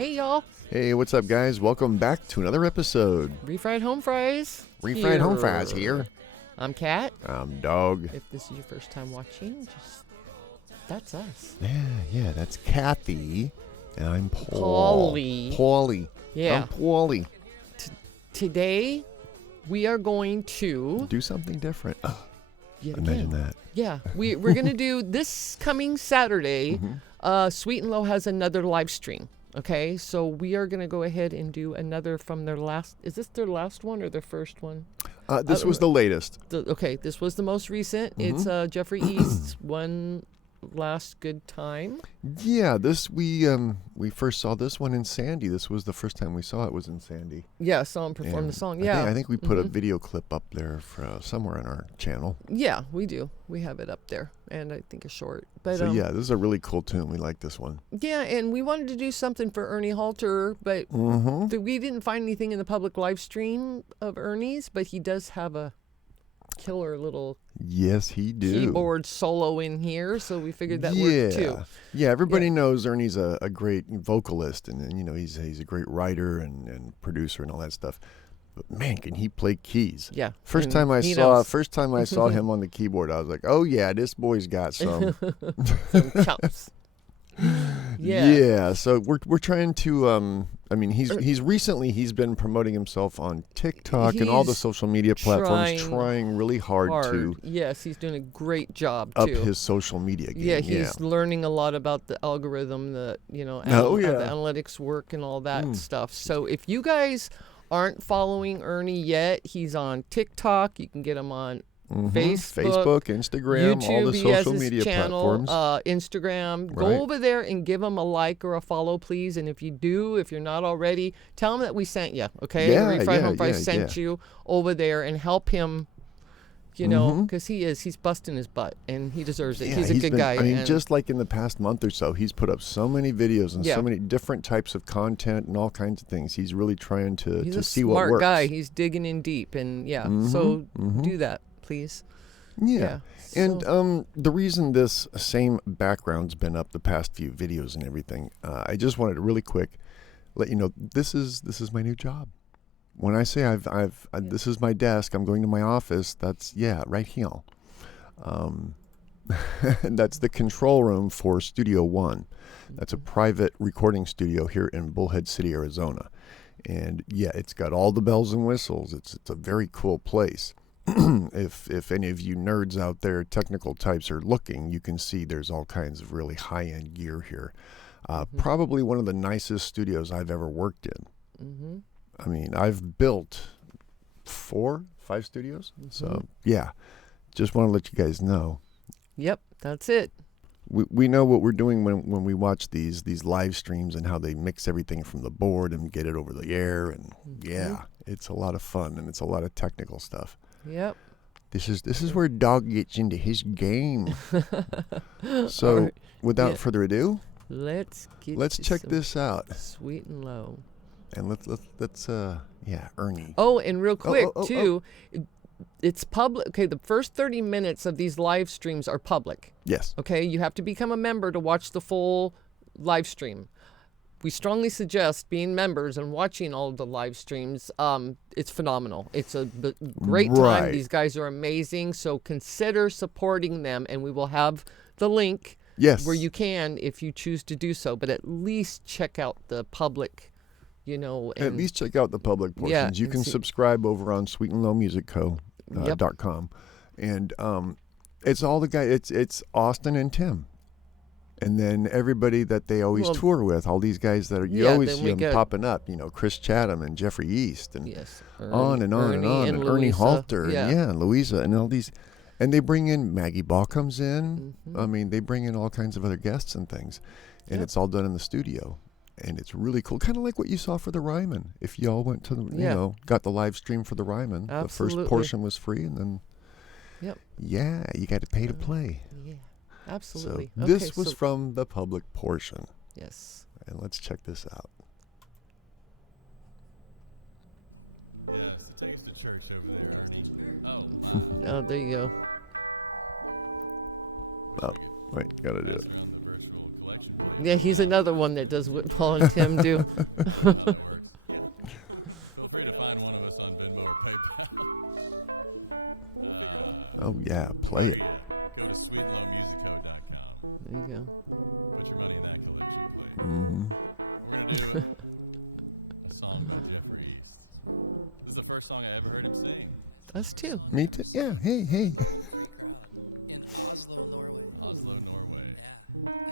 Hey, y'all. Hey, what's up, guys? Welcome back to another episode. Refried home fries. Refried home fries here. I'm Kat. I'm Dog. If this is your first time watching, that's us. Yeah, that's Kathy. And I'm Paul. Paulie. Yeah. I'm Paulie. Today, we are going to do something different. yet Imagine again. that. Yeah, we're going to do this coming Saturday. Sweet+Low has another live stream. Okay, so we are going to go ahead and do another from their last. Is this their last one or their first one? This was the latest. Okay, this was the most recent. It's Jeffrey East's One Last Good Time. Yeah, we first saw this one in Sandy. This was the first time we saw it was in Sandy. Yeah, saw him perform the song. Yeah, I think we put a video clip up there for somewhere on our channel. Yeah, we do. We have it up there, and I think a short. But so yeah, this is a really cool tune. We like this one. Yeah, and we wanted to do something for Ernie Halter, but we didn't find anything in the public live stream of Ernie's. But he does have a killer little keyboard solo in here, so we figured that worked too. Yeah, everybody knows Ernie's a great vocalist, and you know he's a great writer and producer and all that stuff. But man, can he play keys? Yeah. First time I saw him on the keyboard, I was like, oh yeah, this boy's got some chops. Yeah. So we're trying to he's been promoting himself on TikTok and all the social media platforms, trying really hard to. Yes, he's doing a great job up too. His social media game. Yeah, he's learning a lot about the algorithm, the the analytics work and all that stuff. So if you guys aren't following Ernie yet, he's on TikTok. You can get him on Facebook, Instagram, YouTube, all the social media channel, platforms. Instagram. Right. Go over there and give him a like or a follow, please. And if you're not already, tell him that we sent you. Okay, Refried Home Fries sent you over there, and help him. You know, because he's busting his butt, and he deserves it. Yeah, he's a good guy. I mean, just like in the past month or so, he's put up so many videos and so many different types of content and all kinds of things. He's really trying to see what works. He's a smart guy. He's digging in deep, and so do that, please. Yeah. And the reason this same background's been up the past few videos and everything, I just wanted to really quick let you know this is my new job. When I say this is my desk, I'm going to my office. That's right here. That's the control room for Studio One. That's a private recording studio here in Bullhead City, Arizona. And it's got all the bells and whistles. It's a very cool place. If any of you nerds out there, technical types, are looking, you can see there's all kinds of really high-end gear here. Probably one of the nicest studios I've ever worked in. I mean, I've built 4-5 studios. So, just want to let you guys know. Yep, that's it. We know what we're doing when we watch these live streams and how they mix everything from the board and get it over the air. And, it's a lot of fun, and it's a lot of technical stuff. Yep. This is where Dog gets into his game. So, without further ado, let's check this out. Sweet+Low. And let's Ernie. Oh, and real quick too, it's public. Okay, the first 30 minutes of these live streams are public. Yes. Okay, you have to become a member to watch the full live stream. We strongly suggest being members and watching all of the live streams. It's phenomenal. It's a great time. These guys are amazing. So consider supporting them, and we will have the link where you can if you choose to do so. But at least check out the public. At least check out the public portions. You can subscribe over on sweetlowmusicco.com. And it's all the guys. It's Austin and Tim. And then everybody that they always tour with, all these guys that you always see them popping up, Chris Chatham and Jeffrey East and on and on and on. And Ernie Halter and Louisa and all these. And they bring in, Maggie Ball comes in. I mean, they bring in all kinds of other guests and things. And it's all done in the studio. And it's really cool, kind of like what you saw for the Ryman. If y'all went to, got the live stream for the Ryman, the first portion was free, and then, you got to pay to play. Yeah, absolutely. So this was from the public portion. Yes. And let's check this out. Yes, it takes the church over there. Oh, there you go. Oh, wait, gotta do it. Yeah, he's another one that does what Paul and Tim do. Feel free to find one of us on Venmo or PayPal. Oh, yeah, play it. Go to sweetlowmusico.com. There you go. Put your money in that collection plate. Mm-hmm. We're going to do a song by Jeffrey East. This is the first song I ever heard him sing. Us too. Me too. Yeah, hey. Oslo, Norway.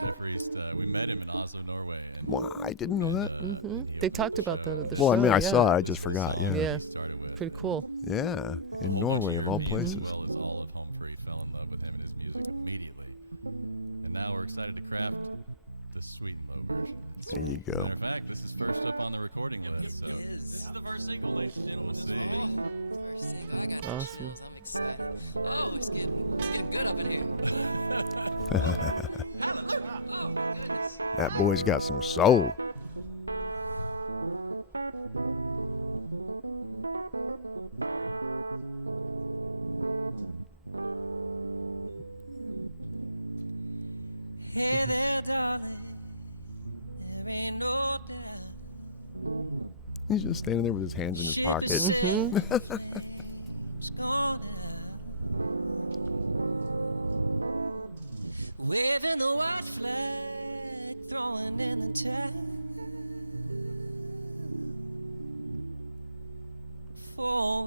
Jeffrey East, we met him in Oslo, Norway. And Wow, I didn't know that. Mm-hmm. They talked about that at the show. Well, I mean, I yeah. saw it. I just forgot. Yeah. Yeah, started with pretty cool. Yeah, in Norway, of all places. All his all at home for he fell in love with him and his music immediately. And now we're excited to craft the Sweet+Low version. There you go. In fact, this is first up on the recording list. So this is the first single, ladies and gentlemen. Awesome. That boy's got some soul. He's just standing there with his hands in his pocket. Mm-hmm. Waving the white flag, throwing in the towel. For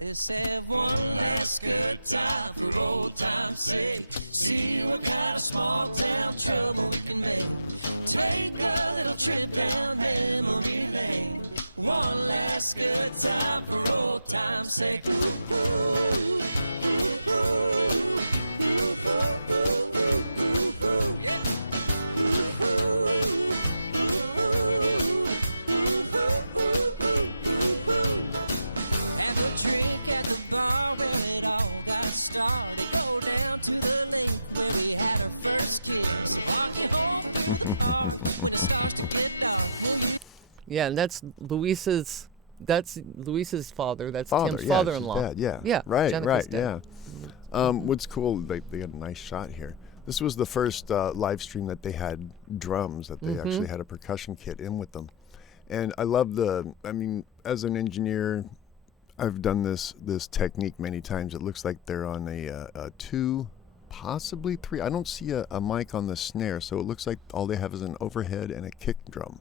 we let's have one last good time for old time's sake. See what kind of small town trouble we can make. Take a little trip down memory lane. One last good time for old time's sake. Yeah, and that's Luisa's father. That's Tim's yeah, father-in-law. his dad, yeah. Yeah, Right, Jenica's dad. yeah. What's cool, they got a nice shot here. This was the first live stream that they had drums, that they actually had a percussion kit in with them. And I love as an engineer, I've done this technique many times. It looks like they're on a 2, possibly 3. I don't see a mic on the snare, so it looks like all they have is an overhead and a kick drum.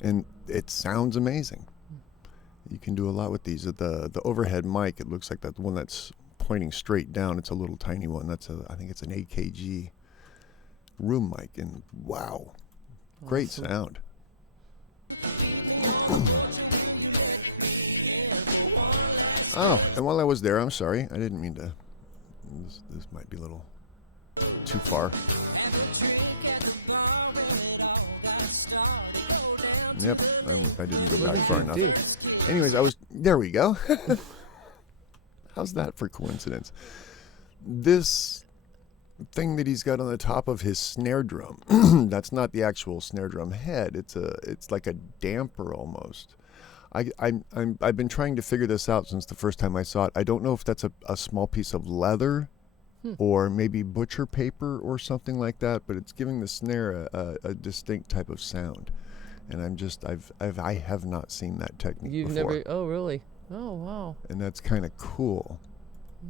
And it sounds amazing. You can do a lot with these. The overhead mic, it looks like that one that's pointing straight down. It's a little tiny one. I think it's an AKG room mic, and wow, great sound. Oh, and while I was there, I'm sorry, I didn't mean to. This might be a little too far. Yep, I didn't go What back did far you enough. do? Anyways, there we go. How's that for coincidence? This thing that he's got on the top of his snare drum, that's not the actual snare drum head. It's like a damper almost. I've been trying to figure this out since the first time I saw it. I don't know if that's a small piece of leather or maybe butcher paper or something like that, but it's giving the snare a distinct type of sound. And I have not seen that technique You've before. never? Oh, really? Oh, wow. And that's kind of cool.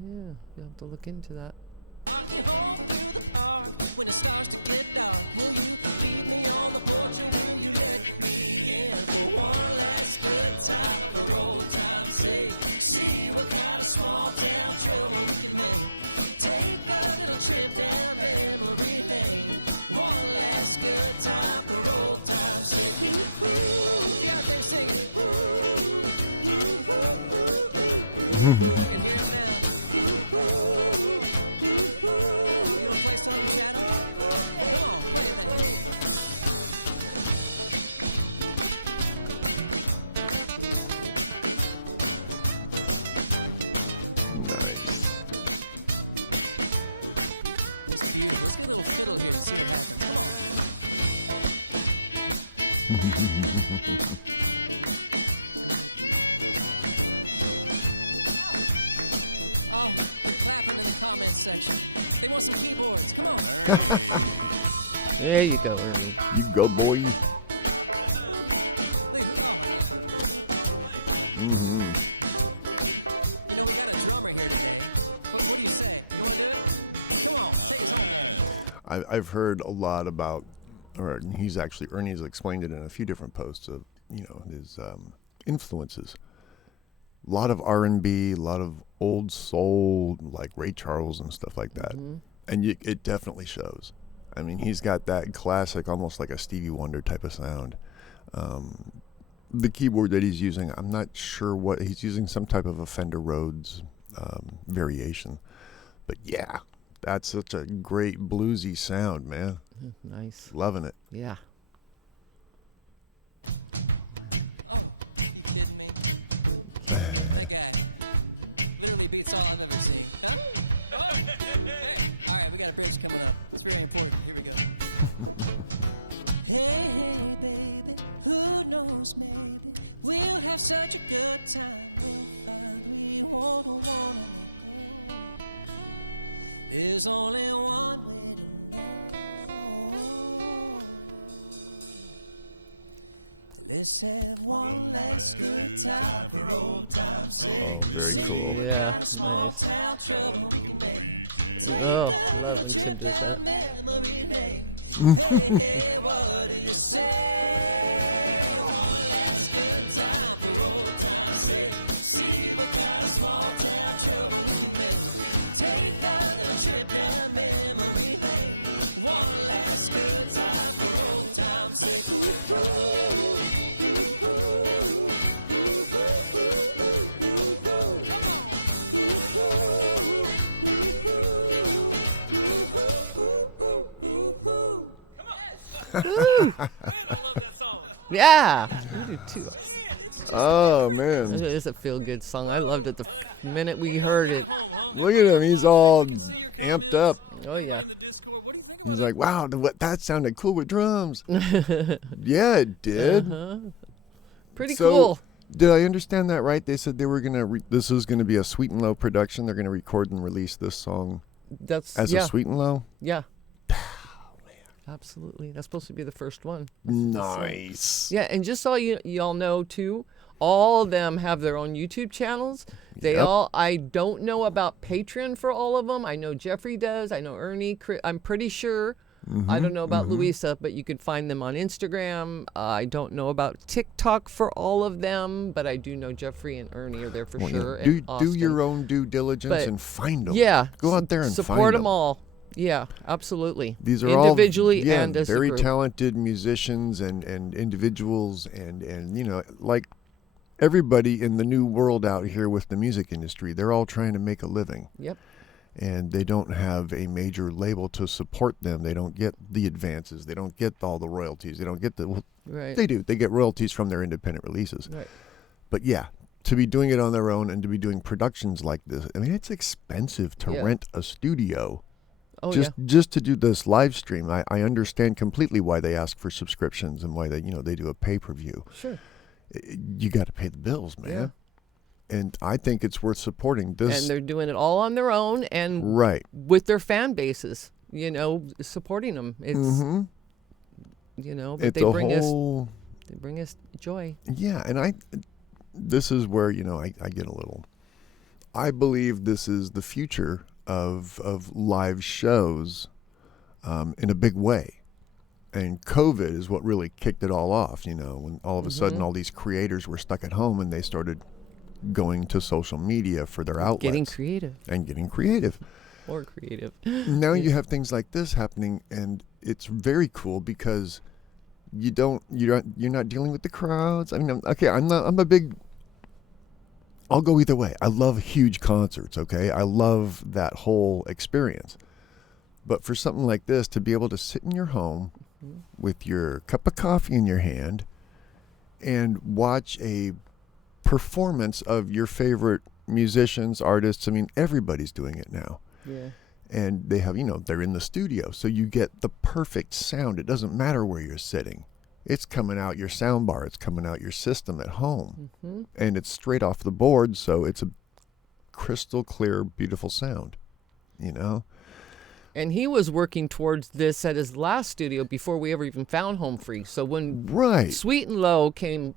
Yeah, you have to look into that. Nice. There you go, Ernie. You go, boy. Mm-hmm. I've heard a lot about, or Ernie's explained it in a few different posts of, his influences. A lot of R&B, a lot of old soul, like Ray Charles and stuff like that. Mm-hmm. And it definitely shows. I mean, he's got that classic, almost like a Stevie Wonder type of sound. The keyboard that he's using, I'm not sure what he's using, some type of a Fender Rhodes variation. But yeah, that's such a great bluesy sound, man. Nice. Loving it. Yeah. Such a good time. There's only one way to let's have one last good time for old time's sake. Oh, very cool. Yeah, nice. Oh, love when Tim does that. Yeah, we do too. Oh man, it is a feel-good song. I loved it the minute we heard it. Look at him; he's all amped up. Oh yeah. He's like, "Wow, that sounded cool with drums." Yeah, it did. Pretty cool. Did I understand that right? They said they were gonna. This is gonna be a Sweet+Low production. They're gonna record and release this song. As a Sweet+Low. Yeah. Absolutely. That's supposed to be the first one. Nice. Yeah, and just so y'all know too, all of them have their own YouTube channels. I don't know about Patreon for all of them. I know Jeffrey does. I know Ernie. I'm pretty sure. Mm-hmm, I don't know about Louisa, but you could find them on Instagram. I don't know about TikTok for all of them, but I do know Jeffrey and Ernie are there for sure. Yeah. Do your own due diligence and find them. Yeah. Go out there and support them all. Yeah, absolutely. These are individually and as very a group. Talented musicians and individuals and like everybody in the new world out here with the music industry, they're all trying to make a living. Yep. And they don't have a major label to support them. They don't get the advances. They don't get all the royalties. They don't get right. They do. They get royalties from their independent releases. Right. But yeah, to be doing it on their own and to be doing productions like this, I mean, it's expensive to rent a studio. Oh, just to do this live stream. I understand completely why they ask for subscriptions and why they do a pay-per-view. Sure. You got to pay the bills, man. Yeah. And I think it's worth supporting this. And they're doing it all on their own and with their fan bases, supporting them. It's but they bring us joy. Yeah, and this is where, I get a little. I believe this is the future of live shows in a big way. And COVID is what really kicked it all off, when all of a sudden all these creators were stuck at home and they started going to social media for their outlets. Getting creative. More creative. Now you have things like this happening, and it's very cool because you're not dealing with the crowds. I mean, I'll go either way. I love huge concerts, okay? I love that whole experience. But for something like this, to be able to sit in your home with your cup of coffee in your hand and watch a performance of your favorite musicians, artists, I mean, everybody's doing it now. Yeah. And they have, they're in the studio, so you get the perfect sound. It doesn't matter where you're sitting. It's coming out your sound bar. It's coming out your system at home. Mm-hmm. And it's straight off the board, so it's a crystal clear, beautiful sound, And he was working towards this at his last studio before we ever even found Home Free. So when Sweet+Low came...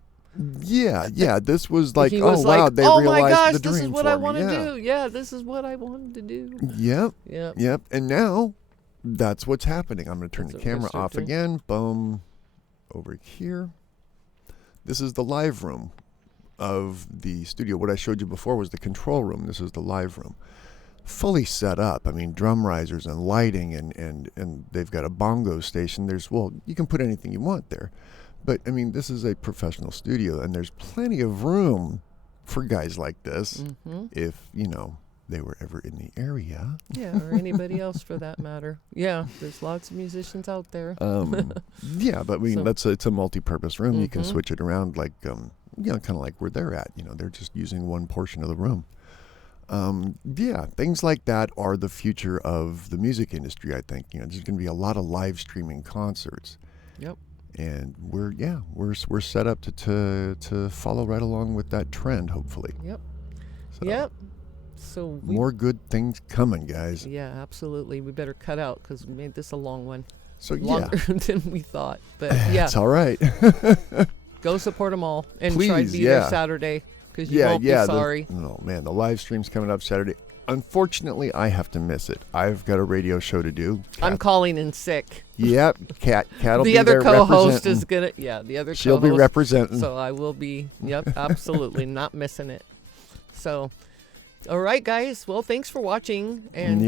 Yeah, this was like, he was wow, like, they oh realized my gosh, the dream this is what for I me. want to do. Yeah, this is what I wanted to do. Yep. And now, that's what's happening. I'm going to turn the camera off again. Boom. Over here. This is the live room of the studio. What I showed you before was the control room. This is the live room. Fully set up. I mean, drum risers and lighting, and they've got a bongo station. You can put anything you want there. But, I mean, this is a professional studio, and there's plenty of room for guys like this if, they were ever in the area. Yeah, or anybody else for that matter. Yeah, there's lots of musicians out there. Yeah, but I mean, it's a multi-purpose room. You can switch it around like, kind of like where they're at. They're just using one portion of the room. Things like that are the future of the music industry, I think. There's going to be a lot of live streaming concerts. Yep. And we're set up to follow right along with that trend, hopefully. Yep. So more good things coming, guys. Yeah, absolutely. We better cut out because we made this a long one. So longer than we thought, but yeah, it's all right. Go support them all and please, try to be there Saturday because you won't be sorry. The live stream's coming up Saturday. Unfortunately, I have to miss it. I've got a radio show to do. I'm calling in sick. Yep, Cat'll be the other there co-host is gonna. Yeah, the other. She'll co-host, be representing. So I will be. Yep, absolutely not missing it. So, all right, guys. Well, thanks for watching, and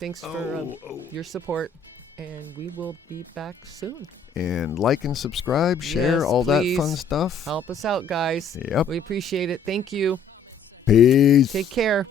thanks for your support, and we will be back soon. And like and subscribe, share, all that fun stuff. Help us out, guys. Yep. We appreciate it. Thank you. Peace. Take care.